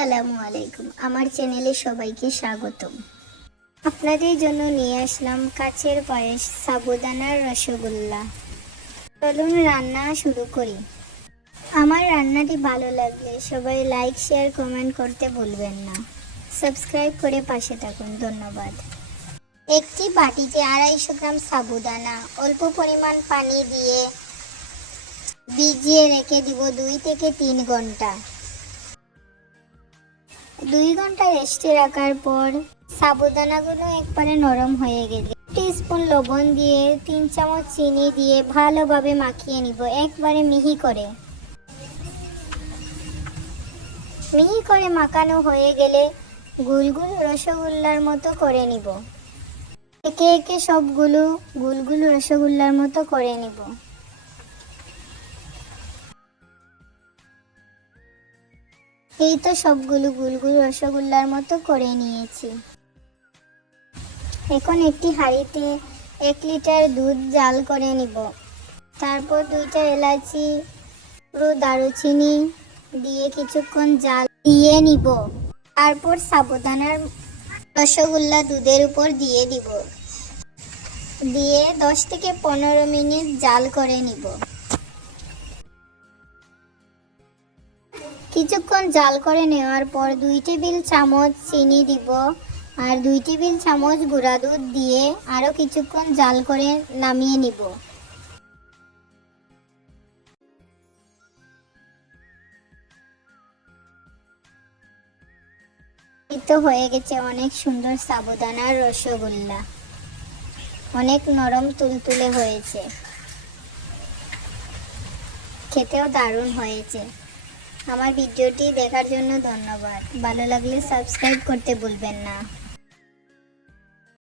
আসসালামু আলাইকুম। আমার চ্যানেলে সবাইকে স্বাগতম। আপনাদের জন্য নিয়ে আসলাম কাচের পায়েস, সাবুদানার রসগোল্লা। চলুন রান্না শুরু করি। আমার রান্নাটি ভালো লাগলে সবাই লাইক, শেয়ার, কমেন্ট করতে ভুলবেন না। সাবস্ক্রাইব করে পাশে থাকুন। ধন্যবাদ। একটি বাটিতে 250 গ্রাম সাবুদানা অল্প পরিমাণ পানি দিয়ে ভিজিয়ে রেখে দিব 2 থেকে 3 ঘন্টা। 2 ঘন্টা রেস্টে রাখার পর সাবুদানাগুলো একবারে নরম হয়ে গেলে টিস্পুন লবণ দিয়ে 3 চামচ চিনি দিয়ে ভালোভাবে মাখিয়ে নিব। একবারে মিহি করে মাখানো হয়ে গেলে গুলগুল রসগোল্লার মতো করে নিব। একে একে সবগুলো গুলগুল রসগোল্লার মতো করে নিব। এই তো সবগুলো গুলগুল রসগোল্লার মতো করে নিয়েছি। এখন একটি হাঁড়িতে 1 লিটার দুধ জাল করে নিব। তারপর 2টা এলাচি, পুরো দারুচিনি দিয়ে কিছুক্ষণ জাল দিয়ে নিব। তারপর সাবুদানার রসগোল্লা দুধের উপর দিয়ে দিব। দিয়ে 10 থেকে 15 মিনিট জাল করে নিব। কিছুক্ষণ জাল করে নেওয়ার পর 2 টেবিল চামচ চিনি দিব আর 2 টেবিল চামচ গুঁড়া দুধ দিয়ে আরো কিছুক্ষণ জাল করে নামিয়ে নিব। এই তো হয়ে গেছে অনেক সুন্দর সাবুদানার রসগোল্লা। অনেক নরম তুলতুলে হয়েছে, খেতেও দারুণ হয়েছে। আমার ভিডিওটি দেখার জন্য ধন্যবাদ। ভালো লাগলে সাবস্ক্রাইব করতে ভুলবেন না।